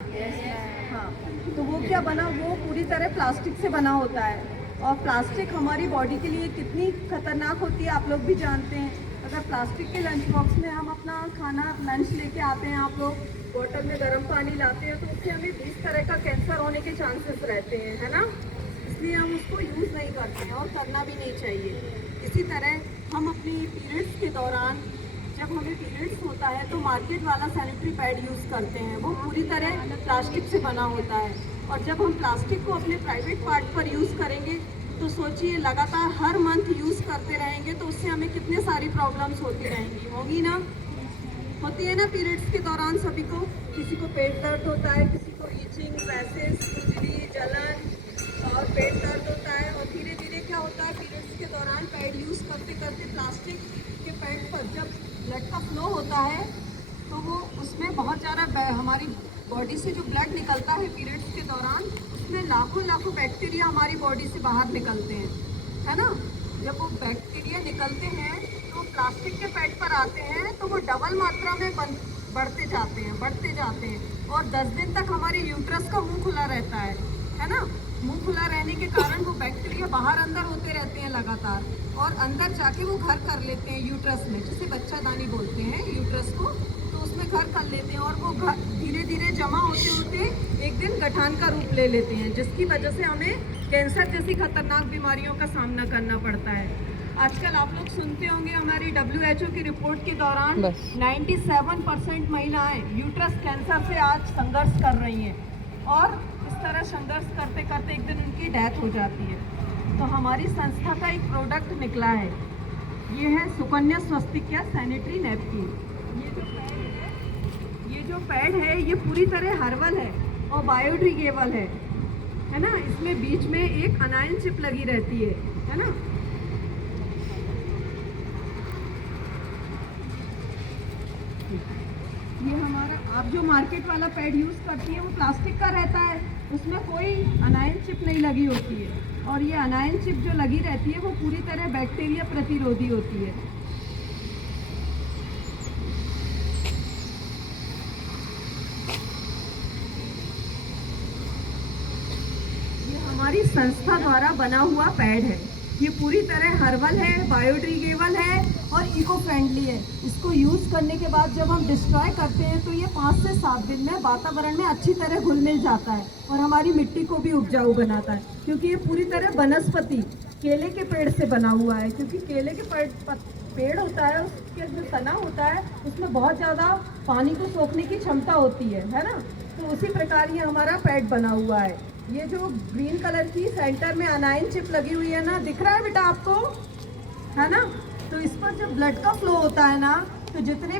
हाँ, तो वो क्या बना, वो पूरी तरह प्लास्टिक से बना होता है। और प्लास्टिक हमारी बॉडी के लिए कितनी खतरनाक होती है आप लोग भी जानते हैं। अगर प्लास्टिक के लंच बॉक्स में हम अपना खाना लंच लेके आते हैं, आप लोग बोतल में गर्म पानी लाते हैं, तो उससे हमें 20 तरह का कैंसर होने के चांसेस रहते हैं, है ना। इसलिए हम उसको यूज़ नहीं करते हैं और करना भी नहीं चाहिए। इसी तरह हम अपनी पीरियड्स के दौरान, जब हमें पीरियड्स होता है, तो मार्केट वाला सैनिटरी पैड यूज़ करते हैं। वो पूरी तरह प्लास्टिक से बना होता है। और जब हम प्लास्टिक को अपने प्राइवेट पार्ट पर यूज़ करेंगे, तो सोचिए लगातार हर मंथ यूज़ करते रहेंगे तो उससे हमें कितने सारी प्रॉब्लम्स होती रहेंगी, होगी ना, होती है ना। पीरियड्स के दौरान सभी को, किसी को पेट दर्द होता है, किसी को ईचिंग, रैसेस, खुजली, जलन और पेट दर्द होता है। और धीरे धीरे क्या होता है, पीरियड्स के दौरान पैड यूज़ करते करते प्लास्टिक के पैड पर जब ब्लड का फ्लो होता है, तो वो उसमें बहुत ज़्यादा हमारी बॉडी से जो ब्लड निकलता है पीरियड्स के दौरान, उसमें लाखों लाखों बैक्टीरिया हमारी बॉडी से बाहर निकलते हैं, है ना। जब वो बैक्टीरिया निकलते हैं तो प्लास्टिक के पैड पर आते हैं, तो वो डबल मात्रा में बढ़ते जाते हैं, बढ़ते जाते हैं। और 10 दिन तक हमारे यूट्रस का मुंह खुला रहता है ना। मुंह खुला रहने के कारण वो बैक्टीरिया बाहर अंदर होते रहते हैं लगातार, और अंदर जाके वो घर कर लेते हैं यूट्रस में, जिसे बच्चादानी बोलते हैं यूट्रस को। तो उसमें घर कर लेते हैं और वो घर धीरे धीरे जमा होते होते एक दिन गठान का रूप ले लेते हैं, जिसकी वजह से हमें कैंसर जैसी खतरनाक बीमारियों का सामना करना पड़ता है। आजकल आप लोग सुनते होंगे, हमारी WHO की रिपोर्ट के दौरान 97% महिलाएं यूट्रस कैंसर से आज संघर्ष कर रही हैं। और इस तरह संघर्ष करते करते एक दिन उनकी डेथ हो जाती है। तो हमारी संस्था का एक प्रोडक्ट निकला है, ये है सुकन्या स्वस्तिक सैनिटरी नैपकिन। ये जो पैड है ये पूरी तरह हर्बल है और बायोडिग्रेडेबल है ना। इसमें बीच में एक अनायन चिप लगी रहती है ना। ये हमारा, आप जो मार्केट वाला पैड यूज़ करती है वो प्लास्टिक का रहता है, उसमें कोई अनायन चिप नहीं लगी होती है। और ये अनायन चिप जो लगी रहती है वो पूरी तरह बैक्टीरिया प्रतिरोधी होती है। ये हमारी संस्था द्वारा बना हुआ पैड है। ये पूरी तरह हर्बल है, बायोडिग्रेडेबल है और इको फ्रेंडली है। इसको यूज़ करने के बाद जब हम डिस्ट्रॉय करते हैं तो ये 5 से 7 दिन में वातावरण में अच्छी तरह घुल मिल जाता है और हमारी मिट्टी को भी उपजाऊ बनाता है। क्योंकि ये पूरी तरह वनस्पति केले के पेड़ से बना हुआ है। क्योंकि केले के पेड़ होता है, उसके जो तना होता है उसमें बहुत ज़्यादा पानी को सोखने की क्षमता होती है ना। तो उसी प्रकार ये हमारा पैड बना हुआ है। ये जो ग्रीन कलर की सेंटर में अनायन चिप लगी हुई है ना, दिख रहा है बेटा आपको, है ना। तो इस पर जब ब्लड का फ्लो होता है ना, तो जितने भी